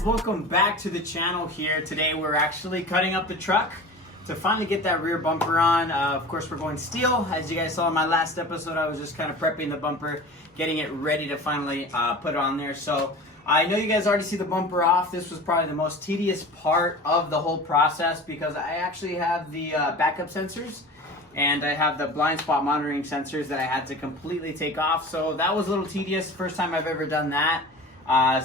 guys, welcome back to the channel here. Today we're actually cutting up the truck to finally get that rear bumper on. Of course we're going steel. As you guys saw in my last episode, I was just kind of prepping the bumper, getting it ready to finally put it on there. So I know you guys already see the bumper off. This was probably the most tedious part of the whole process because I actually have the backup sensors and I have the blind spot monitoring sensors that I had to completely take off. So that was a little tedious. First time I've ever done that.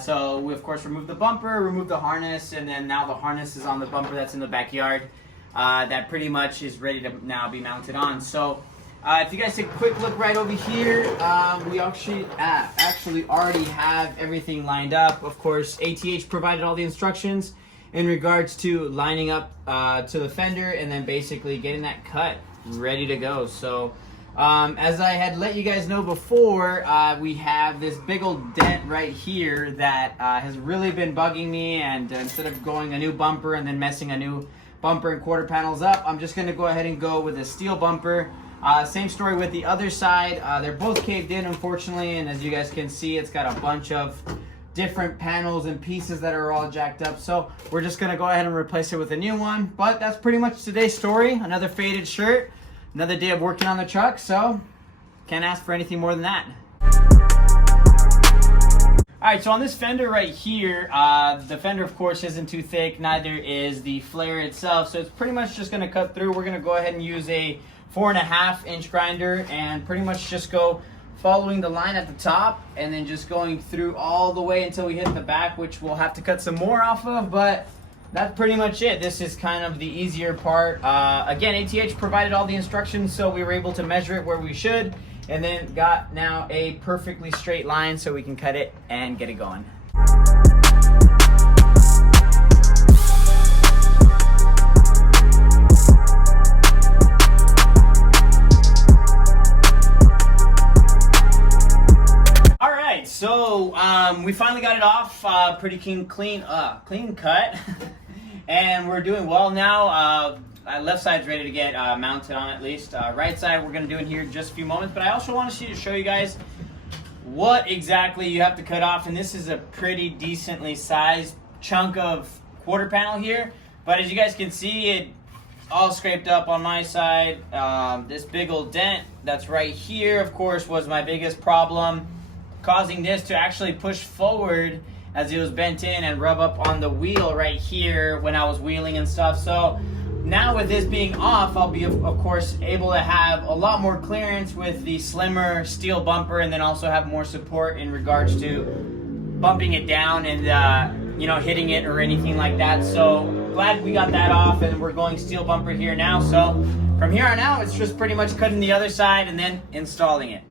So we of course removed the bumper, removed the harness, and then now the harness is on the bumper that's in the backyard. That pretty much is ready to now be mounted on. So if you guys take a quick look right over here, we actually already have everything lined up. Of course, ATH provided all the instructions in regards to lining up to the fender and then basically getting that cut ready to go. So as I had let you guys know before, we have this big old dent right here that has really been bugging me, and instead of going a new bumper and then messing a new bumper and quarter panels up, I'm just going to go ahead and go with a steel bumper. Same story with the other side. They're both caved in, unfortunately, and as you guys can see, it's got a bunch of different panels and pieces that are all jacked up. So we're just going to go ahead and replace it with a new one. But that's pretty much today's story. Another faded shirt. Another day of working on the truck, so can't ask for anything more than that. Alright, so on this fender right here, the fender of course isn't too thick, neither is the flare itself, so it's pretty much just going to cut through. We're going to go ahead and use a 4.5-inch grinder and pretty much just go following the line at the top and then just going through all the way until we hit the back, which we'll have to cut some more off of, but that's pretty much it. This is kind of the easier part. Again, ATH provided all the instructions, so we were able to measure it where we should, and then got now a perfectly straight line so we can cut it and get it going. All right, so we finally got it off, pretty clean cut. And we're doing well now. Left side's ready to get mounted on at least. Right side we're going to do in here in just a few moments. But I also want to show you guys what exactly you have to cut off. And this is a pretty decently sized chunk of quarter panel here. But as you guys can see, it all scraped up on my side. This big old dent that's right here, of course, was my biggest problem, causing this to actually push forward as it was bent in and rub up on the wheel right here when I was wheeling and stuff. So now with this being off, I'll be of course able to have a lot more clearance with the slimmer steel bumper, and then also have more support in regards to bumping it down and you know, hitting it or anything like that. So glad we got that off, and we're going steel bumper here now. So from here on out, it's just pretty much cutting the other side and then installing it.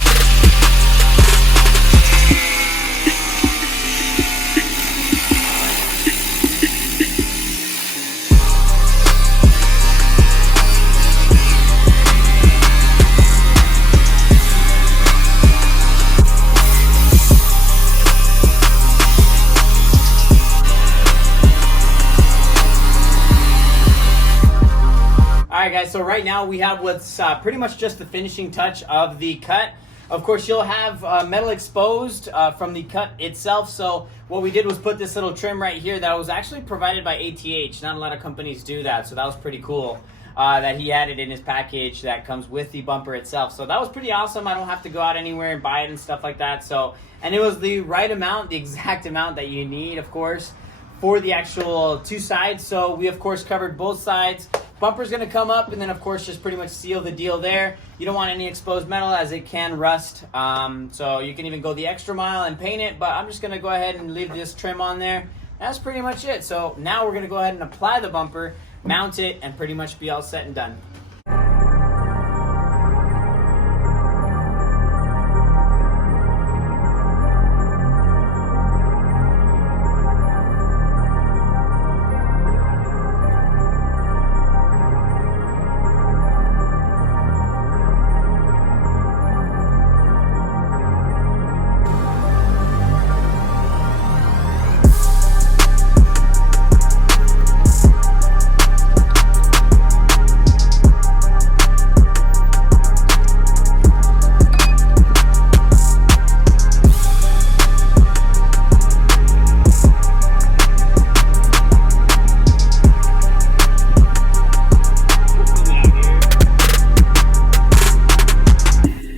Alright guys, so right now we have what's pretty much just the finishing touch of the cut. Of course you'll have metal exposed from the cut itself, so what we did was put this little trim right here that was actually provided by ATH. Not a lot of companies do that, so that was pretty cool that he added in his package that comes with the bumper itself. So that was pretty awesome. I don't have to go out anywhere and buy it and stuff like that. So, and it was the right amount, the exact amount that you need, of course, for the actual two sides. So we of course covered both sides. Bumper's going to come up and then of course just pretty much seal the deal there. You don't want any exposed metal as it can rust. So you can even go the extra mile and paint it, but I'm just going to go ahead and leave this trim on there. That's pretty much it. So now we're going to go ahead and apply the bumper, mount it, and pretty much be all set and done.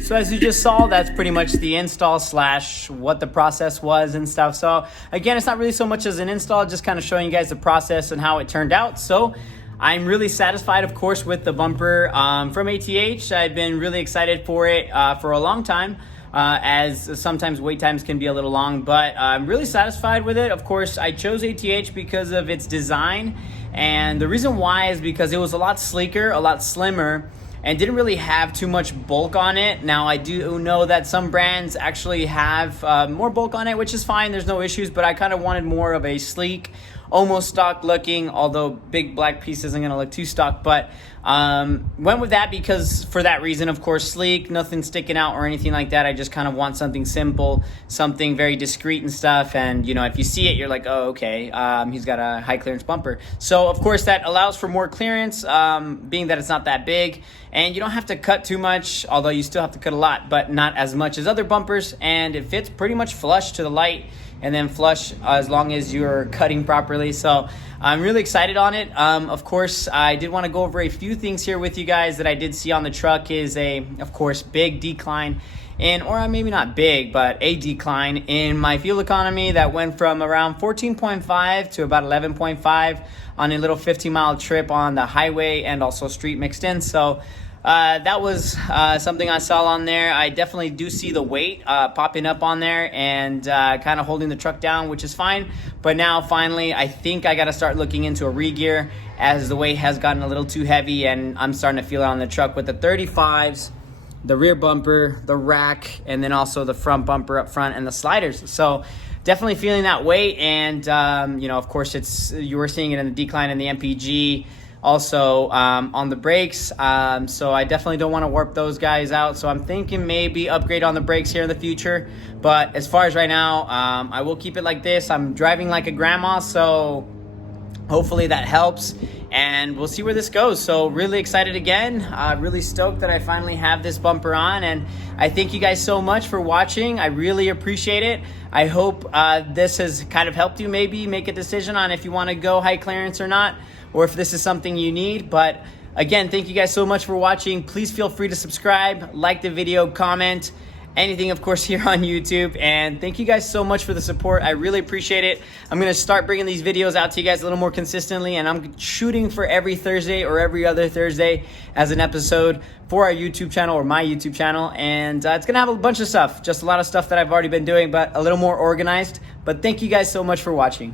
So as you just saw, that's pretty much the install slash what the process was and stuff. So again, it's not really so much as an install, just kind of showing you guys the process and how it turned out. So I'm really satisfied, of course, with the bumper from ATH. I've been really excited for it for a long time, as sometimes wait times can be a little long, but I'm really satisfied with it. Of course, I chose ATH because of its design, and the reason why is because it was a lot sleeker, a lot slimmer, and didn't really have too much bulk on it. Now, I do know that some brands actually have more bulk on it, which is fine. There's no issues, but I kind of wanted more of a sleek, almost stock looking, although big black piece isn't going to look too stock, but went with that because for that reason, of course, sleek, nothing sticking out or anything like that. I just kind of want something simple, something very discreet and stuff. And, you know, if you see it, you're like, oh, okay, he's got a high clearance bumper. So, of course, that allows for more clearance, being that it's not that big. And you don't have to cut too much, although you still have to cut a lot, but not as much as other bumpers. And it fits pretty much flush to the light, and then flush as long as you're cutting properly. So I'm really excited on it. Of course, I did want to go over a few things here with you guys that I did see on the truck is of course, big decline or maybe not big, but a decline in my fuel economy that went from around 14.5 to about 11.5 on a little 15-mile trip on the highway and also street mixed in. So that was something I saw on there. I definitely do see the weight popping up on there and kind of holding the truck down, which is fine. But now finally, I think I got to start looking into a re-gear as the weight has gotten a little too heavy, and I'm starting to feel it on the truck with the 35s, the rear bumper, the rack, and then also the front bumper up front and the sliders. So definitely feeling that weight. And, you know, of course, you were seeing it in the decline in the MPG. Also on the brakes, so I definitely don't want to warp those guys out. So I'm thinking maybe upgrade on the brakes here in the future. But as far as right now, I will keep it like this. I'm driving like a grandma, so hopefully that helps. And we'll see where this goes. So really excited again. Really stoked that I finally have this bumper on. And I thank you guys so much for watching. I really appreciate it. I hope this has kind of helped you maybe make a decision on if you want to go high clearance or not, or if this is something you need. But again, thank you guys so much for watching. Please feel free to subscribe, like the video, comment, anything, of course, here on YouTube. And thank you guys so much for the support. I really appreciate it. I'm going to start bringing these videos out to you guys a little more consistently, and I'm shooting for every Thursday or every other Thursday as an episode for our YouTube channel or my YouTube channel. And it's going to have a bunch of stuff, just a lot of stuff that I've already been doing, but a little more organized. But thank you guys so much for watching.